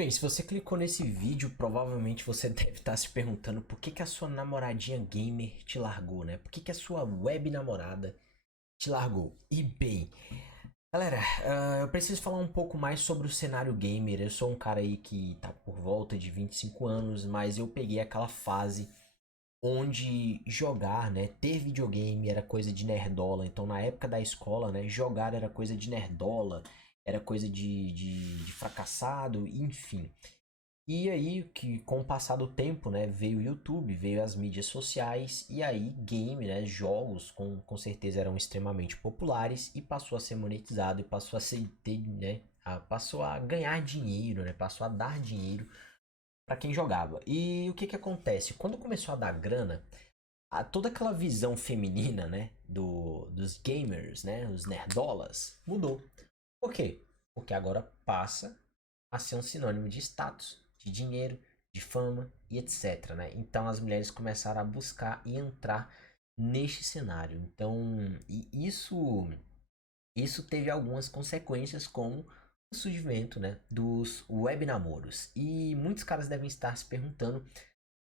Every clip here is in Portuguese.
Bem, se você clicou nesse vídeo, provavelmente você deve estar se perguntando por que que a sua namoradinha gamer te largou, né? Por que que a sua web namorada te largou? E bem, galera, eu preciso falar um pouco mais sobre o cenário gamer. Eu sou um cara aí que tá por volta de 25 anos, mas eu peguei aquela fase onde jogar, né, ter videogame era coisa de nerdola. Então, na época da escola, né, jogar era coisa de nerdola, era coisa de fracassado, enfim. E aí, que com o passar do tempo, né, veio o YouTube, veio as mídias sociais, e aí game, né, jogos com certeza eram extremamente populares e passou a ser monetizado e passou a ser, ter, né, passou a ganhar dinheiro, né, passou a dar dinheiro para quem jogava. E o que que acontece? Quando começou a dar grana, toda aquela visão feminina, né, dos gamers, né, os nerdolas, mudou. Por quê? Porque agora passa a ser um sinônimo de status, de dinheiro, de fama e etc, né? Então as mulheres começaram a buscar e entrar neste cenário. Então, isso teve algumas consequências como o surgimento, né, dos web namoros. E muitos caras devem estar se perguntando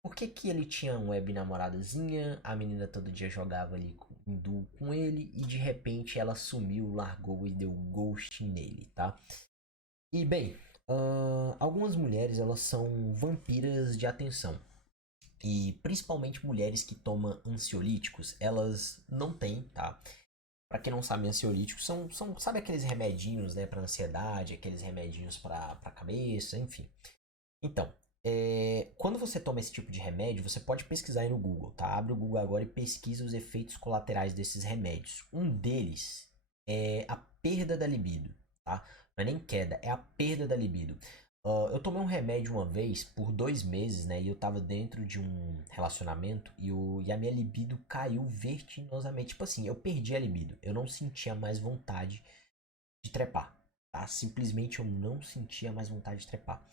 por que que ele tinha uma web namoradozinha, a menina todo dia jogava ali em duo com ele e de repente ela sumiu, largou e deu ghosting nele, tá? E bem, algumas mulheres elas são vampiras de atenção. E principalmente mulheres que tomam ansiolíticos, elas não têm, tá? Pra quem não sabe, ansiolíticos sabe aqueles remedinhos, né, pra ansiedade, aqueles remedinhos pra cabeça, enfim. Então, quando você toma esse tipo de remédio, você pode pesquisar aí no Google, tá? Abre o Google agora e pesquisa os efeitos colaterais desses remédios. Um deles é a perda da libido, tá? Não é nem queda, é a perda da libido. Eu tomei um remédio uma vez por 2 meses, né? E eu tava dentro de um relacionamento e a minha libido caiu vertiginosamente. Tipo assim, eu perdi a libido. Eu não sentia mais vontade de trepar, tá? Simplesmente eu não sentia mais vontade de trepar.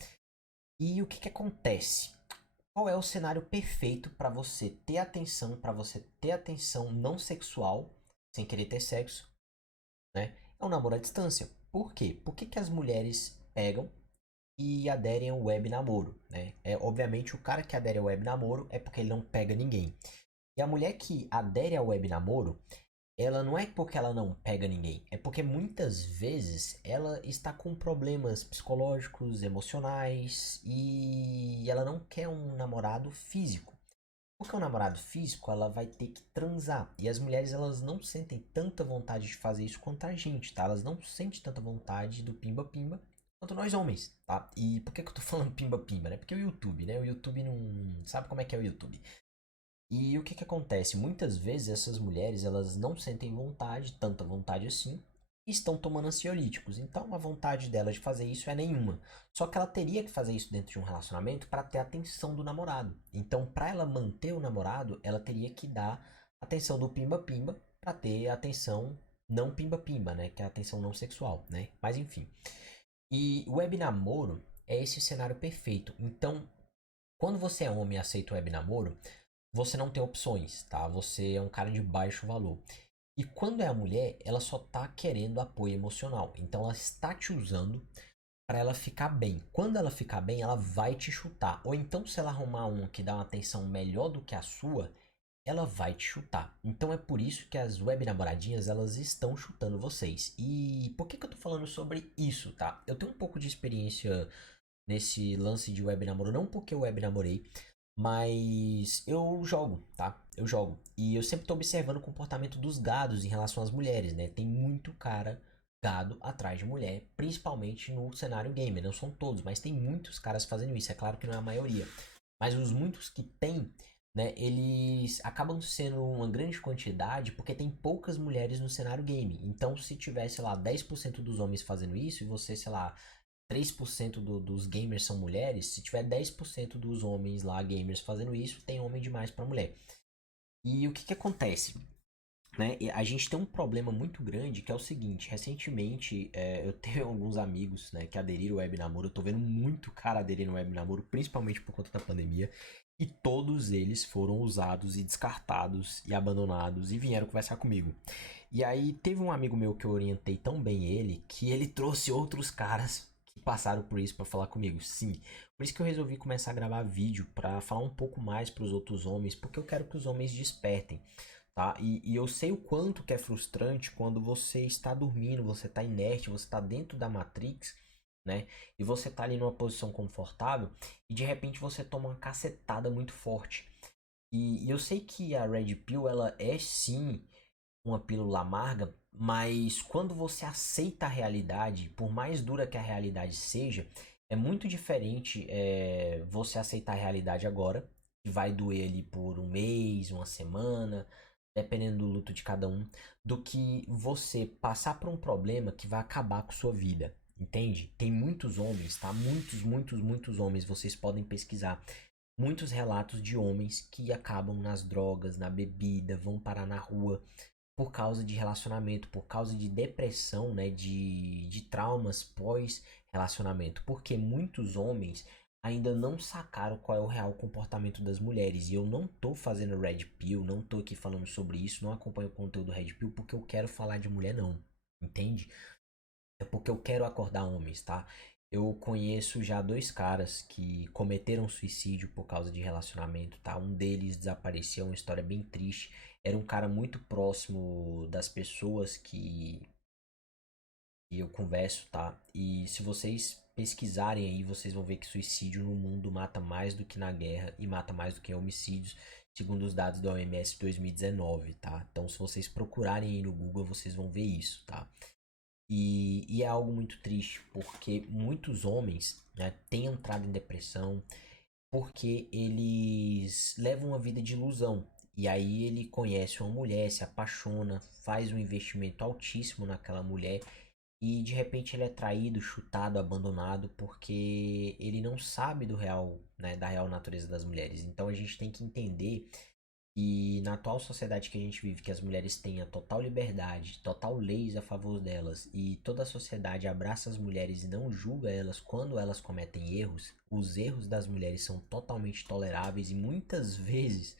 E o que que acontece? Qual é o cenário perfeito para você ter atenção não sexual, sem querer ter sexo, né? É um namoro à distância. Por quê? Por que que as mulheres pegam e aderem ao web namoro, né? Obviamente o cara que adere ao web namoro é porque ele não pega ninguém. E a mulher que adere ao web namoro, ela não é porque ela não pega ninguém, é porque muitas vezes ela está com problemas psicológicos, emocionais e ela não quer um namorado físico. Porque um namorado físico, ela vai ter que transar. E as mulheres, elas não sentem tanta vontade de fazer isso quanto a gente, tá? Elas não sentem tanta vontade do pimba-pimba quanto nós homens, tá? E por que que eu tô falando pimba-pimba, né? Porque o YouTube, né? O YouTube não... Sabe como é que é o YouTube? E o que que acontece? Muitas vezes essas mulheres, elas não sentem vontade, tanta vontade assim, e estão tomando ansiolíticos. Então a vontade dela de fazer isso é nenhuma. Só que ela teria que fazer isso dentro de um relacionamento para ter a atenção do namorado. Então, para ela manter o namorado, ela teria que dar atenção do pimba-pimba para ter a atenção não pimba-pimba, né? Que é a atenção não sexual, né? Mas enfim. E o web namoro é esse cenário perfeito. Então, quando você é homem e aceita o web namoro, você não tem opções, tá? Você é um cara de baixo valor. E quando é a mulher, ela só tá querendo apoio emocional. Então ela está te usando para ela ficar bem. Quando ela ficar bem, ela vai te chutar. Ou então, se ela arrumar um que dá uma atenção melhor do que a sua, ela vai te chutar. Então é por isso que as web namoradinhas, elas estão chutando vocês. E por que que eu tô falando sobre isso, tá? Eu tenho um pouco de experiência nesse lance de web namoro, não porque eu web namorei, mas eu jogo, tá? Eu jogo. E eu sempre tô observando o comportamento dos gados em relação às mulheres, né? Tem muito cara gado atrás de mulher, principalmente no cenário gamer. Não são todos, mas tem muitos caras fazendo isso. É claro que não é a maioria. Mas os muitos que tem, né? Eles acabam sendo uma grande quantidade porque tem poucas mulheres no cenário game. Então, se tivesse, sei lá, 10% dos homens fazendo isso e você, sei lá, 3% dos gamers são mulheres, se tiver 10% dos homens lá, gamers, fazendo isso, tem homem demais para mulher. E o que que acontece? Né? A gente tem um problema muito grande que é o seguinte, recentemente eu tenho alguns amigos, né, que aderiram ao web namoro, eu tô vendo muito cara aderir no web namoro, principalmente por conta da pandemia, e todos eles foram usados e descartados e abandonados e vieram conversar comigo. E aí teve um amigo meu que eu orientei tão bem ele, que ele trouxe outros caras que passaram por isso pra falar comigo. Sim. Por isso que eu resolvi começar a gravar vídeo pra falar um pouco mais pros outros homens, porque eu quero que os homens despertem, tá? E eu sei o quanto que é frustrante quando você está dormindo, você tá inerte, você tá dentro da Matrix, né? E você tá ali numa posição confortável e de repente você toma uma cacetada muito forte. E eu sei que a Red Pill, ela é sim uma pílula amarga, mas quando você aceita a realidade, por mais dura que a realidade seja, é muito diferente você aceitar a realidade agora, que vai doer ali por um mês, uma semana, dependendo do luto de cada um, do que você passar por um problema que vai acabar com sua vida. Entende? Tem muitos homens, tá? Muitos homens, vocês podem pesquisar. Muitos relatos de homens que acabam nas drogas, na bebida, vão parar na rua por causa de relacionamento, por causa de depressão, né, de traumas pós-relacionamento, porque muitos homens ainda não sacaram qual é o real comportamento das mulheres. E eu não tô fazendo Red Pill, não tô aqui falando sobre isso, não acompanho o conteúdo Red Pill porque eu quero falar de mulher não, entende? É porque eu quero acordar homens, tá? Eu conheço já dois caras que cometeram suicídio por causa de relacionamento, tá? Um deles desapareceu, uma história bem triste. Era um cara muito próximo das pessoas que eu converso, tá? E se vocês pesquisarem aí, vocês vão ver que suicídio no mundo mata mais do que na guerra e mata mais do que homicídios, segundo os dados da OMS 2019, tá? Então, se vocês procurarem aí no Google, vocês vão ver isso, tá? E é algo muito triste, porque muitos homens, né, têm entrado em depressão porque eles levam uma vida de ilusão. E aí ele conhece uma mulher, se apaixona, faz um investimento altíssimo naquela mulher e de repente ele é traído, chutado, abandonado porque ele não sabe do real, né, da real natureza das mulheres. Então a gente tem que entender e na atual sociedade que a gente vive, que as mulheres têm a total liberdade, total leis a favor delas, e toda a sociedade abraça as mulheres e não julga elas quando elas cometem erros, os erros das mulheres são totalmente toleráveis e muitas vezes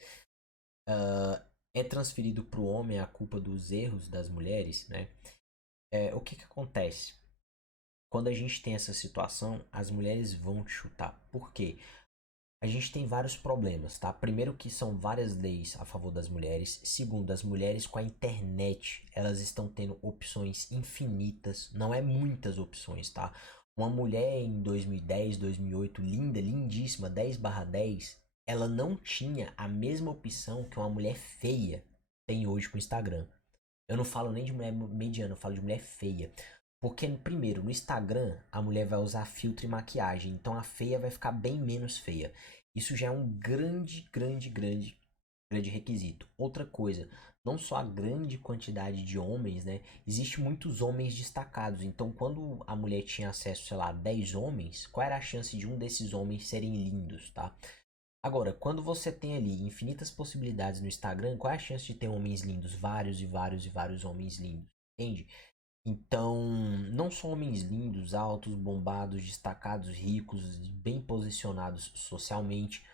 é transferido para o homem a culpa dos erros das mulheres, né? O que que acontece? Quando a gente tem essa situação, as mulheres vão te chutar. Por quê? A gente tem vários problemas, tá? Primeiro que são várias leis a favor das mulheres. Segundo, as mulheres com a internet, elas estão tendo opções infinitas. Não é muitas opções, tá? Uma mulher em 2010, 2008, linda, lindíssima, 10/10, ela não tinha a mesma opção que uma mulher feia tem hoje com o Instagram. Eu não falo nem de mulher mediana, eu falo de mulher feia. Porque, primeiro, no Instagram, a mulher vai usar filtro e maquiagem. Então a feia vai ficar bem menos feia. Isso já é um grande requisito. Outra coisa, não só a grande quantidade de homens, né? Existe muitos homens destacados. Então, quando a mulher tinha acesso, sei lá, a 10 homens, qual era a chance de um desses homens serem lindos, tá? Agora, quando você tem ali infinitas possibilidades no Instagram, qual é a chance de ter homens lindos? Vários e vários e vários homens lindos, entende? Então, não só homens lindos, altos, bombados, destacados, ricos, bem posicionados socialmente,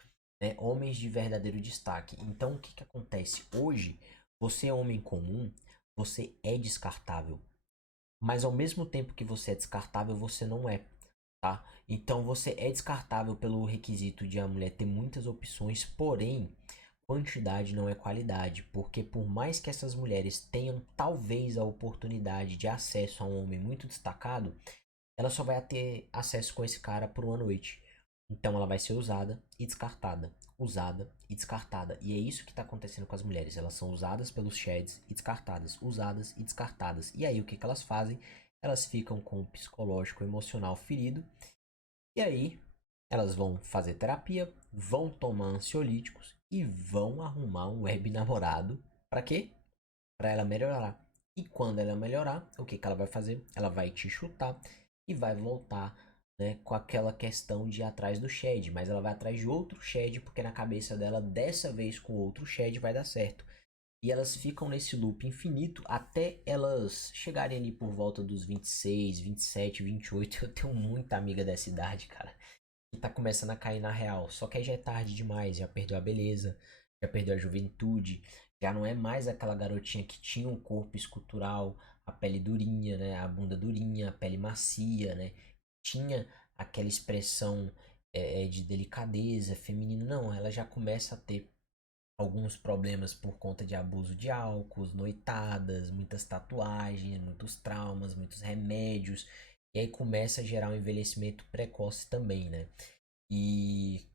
né? Homens de verdadeiro destaque. Então, o que que acontece? Hoje, você é homem comum, você é descartável. Mas ao mesmo tempo que você é descartável, você não é, tá? Então você é descartável pelo requisito de a mulher ter muitas opções, porém quantidade não é qualidade, porque por mais que essas mulheres tenham talvez a oportunidade de acesso a um homem muito destacado, ela só vai ter acesso com esse cara por uma noite. Então ela vai ser usada e descartada. E é isso que está acontecendo com as mulheres. Elas são usadas pelos sheds e descartadas, usadas e descartadas. E aí o que, que elas fazem? Elas ficam com o psicológico emocional ferido. E aí elas vão fazer terapia, vão tomar ansiolíticos e vão arrumar um web namorado. Para quê? Para ela melhorar. E quando ela melhorar, o que, que ela vai fazer? Ela vai te chutar e vai voltar, né, com aquela questão de ir atrás do Shed. Mas ela vai atrás de outro Shed, porque na cabeça dela, dessa vez com outro Shed, vai dar certo. E elas ficam nesse loop infinito até elas chegarem ali por volta dos 26, 27, 28. Eu tenho muita amiga dessa idade, cara, que tá começando a cair na real. Só que aí já é tarde demais, já perdeu a beleza, já perdeu a juventude, já não é mais aquela garotinha que tinha um corpo escultural, a pele durinha, né, a bunda durinha, a pele macia, né? tinha aquela expressão de delicadeza feminina. Não, ela já começa a ter alguns problemas por conta de abuso de álcool, noitadas, muitas tatuagens, muitos traumas, muitos remédios. E aí começa a gerar um envelhecimento precoce também, né? E,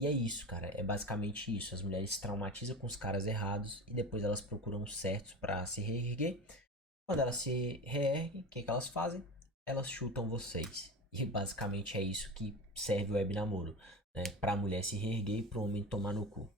e é isso, cara. É basicamente isso. As mulheres se traumatizam com os caras errados e depois elas procuram os certos para se reerguer. Quando elas se reerguem, o que que elas fazem? Elas chutam vocês. E basicamente é isso que serve o web namoro, né? Pra mulher se reerguer e pro homem tomar no cu.